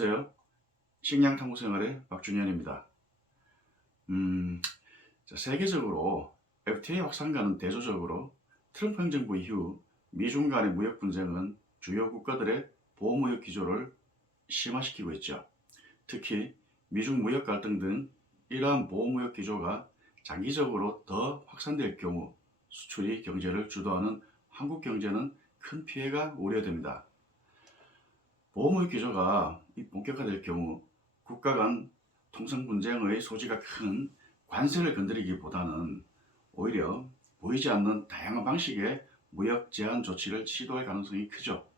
안녕하세요. 식량탐구생활의 박준현입니다. 세계적으로 FTA 확산과는 대조적으로 트럼프 행정부 이후 미중 간의 무역 분쟁은 주요 국가들의 보호무역 기조를 심화시키고 있죠. 특히 미중 무역 갈등 등 이러한 보호무역 기조가 장기적으로 더 확산될 경우 수출이 경제를 주도하는 한국 경제는 큰 피해가 우려됩니다. 보호무역 기조가 본격화될 경우 국가 간 통상 분쟁의 소지가 큰 관세를 건드리기보다는 오히려 보이지 않는 다양한 방식의 무역 제한 조치를 시도할 가능성이 크죠.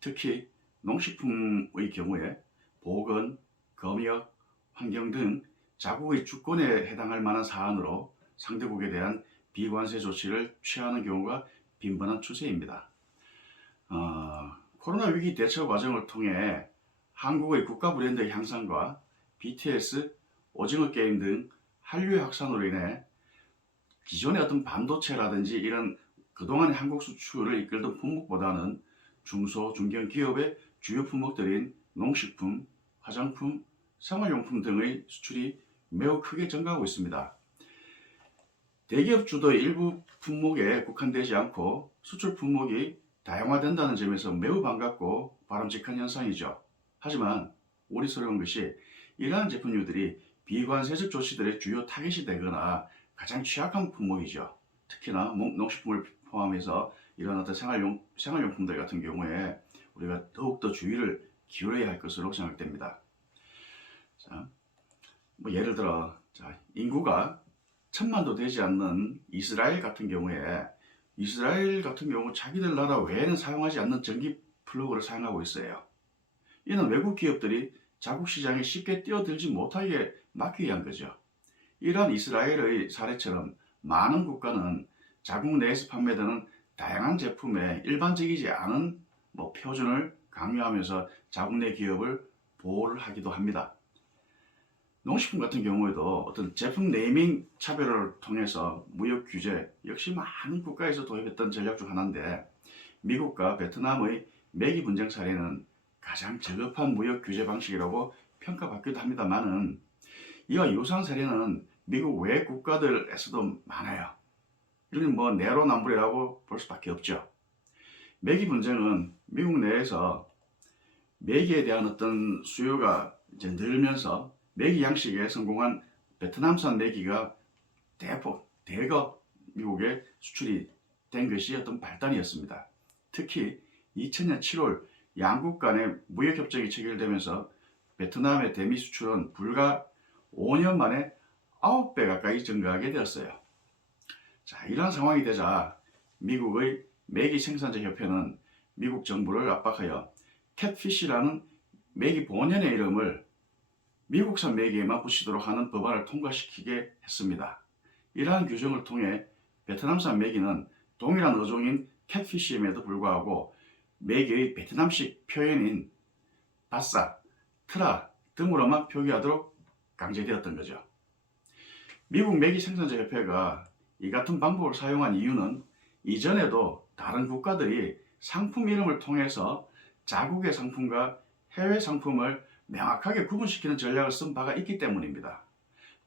특히 농식품의 경우에 보건, 검역, 환경 등 자국의 주권에 해당할 만한 사안으로 상대국에 대한 비관세 조치를 취하는 경우가 빈번한 추세입니다. 코로나 위기 대처 과정을 통해 한국의 국가 브랜드의 향상과 BTS, 오징어 게임 등 한류의 확산으로 인해 기존의 어떤 반도체라든지 이런 그동안의 한국 수출을 이끌던 품목보다는 중소, 중견 기업의 주요 품목들인 농식품, 화장품, 생활용품 등의 수출이 매우 크게 증가하고 있습니다. 대기업 주도의 일부 품목에 국한되지 않고 수출 품목이 다양화된다는 점에서 매우 반갑고 바람직한 현상이죠. 하지만 우려스러운 것이 이러한 제품류들이 비관세적 조치들의 주요 타깃이 되거나 가장 취약한 품목이죠. 특히나 농식품을 포함해서 이런 어떤 생활용품들 같은 경우에 우리가 더욱더 주의를 기울여야 할 것으로 생각됩니다. 자, 예를 들어 인구가 1000만도 되지 않는 이스라엘 같은 경우 자기들 나라 외에는 사용하지 않는 전기 플러그를 사용하고 있어요. 이는 외국 기업들이 자국 시장에 쉽게 뛰어들지 못하게 막기 위한 거죠. 이러한 이스라엘의 사례처럼 많은 국가는 자국 내에서 판매되는 다양한 제품에 일반적이지 않은 표준을 강요하면서 자국 내 기업을 보호를 하기도 합니다. 농식품 같은 경우에도 어떤 제품 네이밍 차별을 통해서 무역 규제 역시 많은 국가에서 도입했던 전략 중 하나인데, 미국과 베트남의 매기 분쟁 사례는 가장 저급한 무역 규제 방식이라고 평가받기도 합니다만은 이와 유사한 사례는 미국 외 국가들에서도 많아요. 이건 내로남불이라고 볼 수밖에 없죠. 매기 분쟁은 미국 내에서 매기에 대한 어떤 수요가 이제 늘면서 매기 양식에 성공한 베트남산 매기가 대거 미국에 수출이 된 것이 어떤 발단이었습니다. 특히 2000년 7월 양국 간의 무역협정이 체결되면서 베트남의 대미 수출은 불과 5년 만에 9배 가까이 증가하게 되었어요. 이러한 상황이 되자 미국의 매기 생산자 협회는 미국 정부를 압박하여 캣피쉬라는 매기 본연의 이름을 미국산 매기에만 붙이도록 하는 법안을 통과시키게 했습니다. 이러한 규정을 통해 베트남산 매기는 동일한 어종인 캣피쉬임에도 불구하고 매기의 베트남식 표현인 바싸, 트라 등으로만 표기하도록 강제되었던 거죠. 미국 매기 생산자 협회가 이 같은 방법을 사용한 이유는 이전에도 다른 국가들이 상품 이름을 통해서 자국의 상품과 해외 상품을 명확하게 구분시키는 전략을 쓴 바가 있기 때문입니다.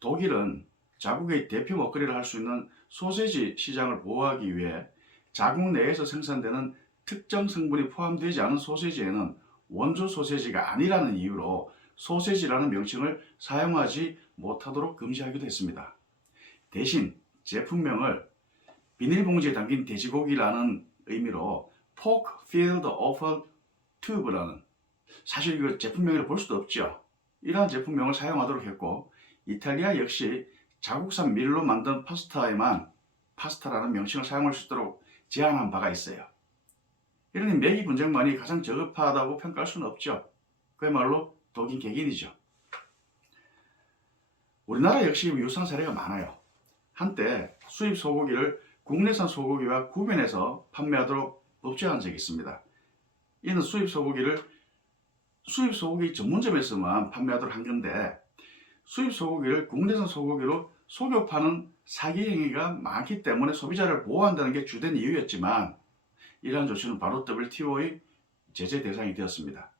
독일은 자국의 대표 먹거리를 할 수 있는 소세지 시장을 보호하기 위해 자국 내에서 생산되는 특정 성분이 포함되지 않은 소세지에는 원조 소세지가 아니라는 이유로 소세지라는 명칭을 사용하지 못하도록 금지하기도 했습니다. 대신 제품명을 비닐봉지에 담긴 돼지고기라는 의미로 Pork Filled Offal Tube라는, 사실 이거 제품명이라 볼 수도 없죠. 이러한 제품명을 사용하도록 했고, 이탈리아 역시 자국산 밀로 만든 파스타에만 파스타라는 명칭을 사용할 수 있도록 제한한 바가 있어요. 이러니 매기 분쟁만이 가장 저급하다고 평가할 수는 없죠. 그야말로 독인 객인이죠. 우리나라 역시 유사한 사례가 많아요. 한때 수입 소고기를 국내산 소고기와 구분해서 판매하도록 법제화한 적이 있습니다. 이는 수입 소고기 전문점에서만 판매하도록 한 건데, 수입 소고기를 국내산 소고기로 속여 파는 사기 행위가 많기 때문에 소비자를 보호한다는 게 주된 이유였지만, 이러한 조치는 바로 WTO의 제재 대상이 되었습니다.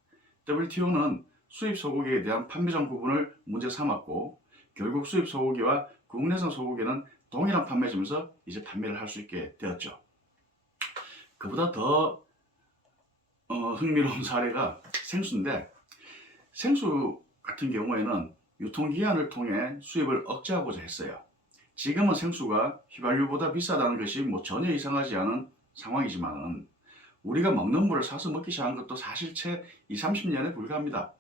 WTO는 수입 소고기에 대한 판매장 구분을 문제 삼았고 결국 수입 소고기와 국내산 소고기는 동일한 판매점에서 이제 판매를 할 수 있게 되었죠. 그보다 더 흥미로운 사례가 생수인데 생수 같은 경우에는 유통기한을 통해 수입을 억제하고자 했어요. 지금은 생수가 휘발유보다 비싸다는 것이 전혀 이상하지 않은 상황이지만 우리가 먹는 물을 사서 먹기 시작한 것도 사실 채 20, 30년에 불과합니다.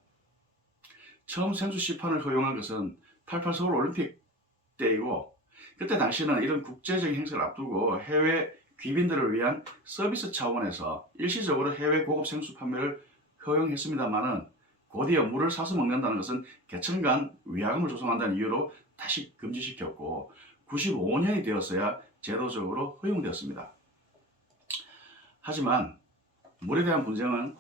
처음 생수 시판을 허용한 것은 88 서울 올림픽 때이고 그때 당시는 이런 국제적인 행사를 앞두고 해외 귀빈들을 위한 서비스 차원에서 일시적으로 해외 고급 생수 판매를 허용했습니다만은 곧이어 물을 사서 먹는다는 것은 개천간 위화감을 조성한다는 이유로 다시 금지시켰고 95년이 되었어야 제도적으로 허용되었습니다. 하지만 물에 대한 분쟁은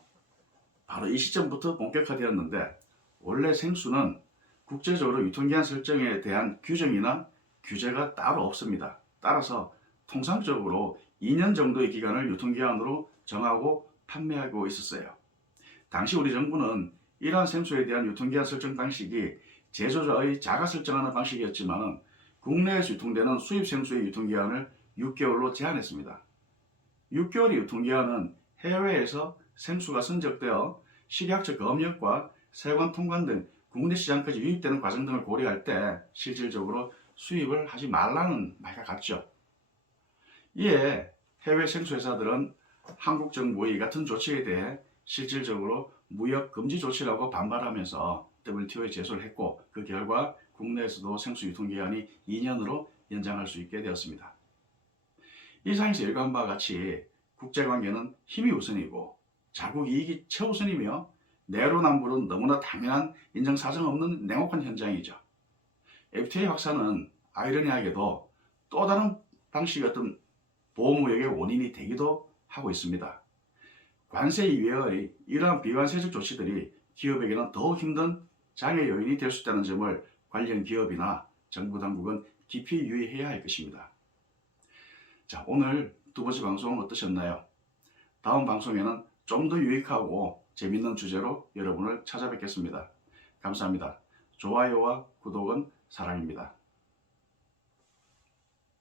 바로 이 시점부터 본격화되었는데 원래 생수는 국제적으로 유통기한 설정에 대한 규정이나 규제가 따로 없습니다. 따라서 통상적으로 2년 정도의 기간을 유통기한으로 정하고 판매하고 있었어요. 당시 우리 정부는 이러한 생수에 대한 유통기한 설정 방식이 제조자의 자가 설정하는 방식이었지만 국내에서 유통되는 수입 생수의 유통기한을 6개월로 제한했습니다. 6개월의 유통기한은 해외에서 생수가 선적되어 식약처 검역과 세관 통관 등 국내 시장까지 유입되는 과정 등을 고려할 때 실질적으로 수입을 하지 말라는 말과 같죠. 이에 해외 생수회사들은 한국 정부의 같은 조치에 대해 실질적으로 무역 금지 조치라고 반발하면서 WTO에 제소를 했고 그 결과 국내에서도 생수 유통기한이 2년으로 연장할 수 있게 되었습니다. 이 사항에서 일관한 바와 같이 국제관계는 힘이 우선이고 자국 이익이 최우선이며 내로남불은 너무나 당연한 인정사정 없는 냉혹한 현장이죠. FTA 확산은 아이러니하게도 또 다른 방식의 어떤 보호무역의 원인이 되기도 하고 있습니다. 관세 이외의 이러한 비관세적 조치들이 기업에게는 더욱 힘든 장애 요인이 될 수 있다는 점을 관련 기업이나 정부 당국은 깊이 유의해야 할 것입니다. 자, 오늘 두 번째 방송 어떠셨나요? 다음 방송에는 좀 더 유익하고 재밌는 주제로 여러분을 찾아뵙겠습니다. 감사합니다. 좋아요와 구독은 사랑입니다.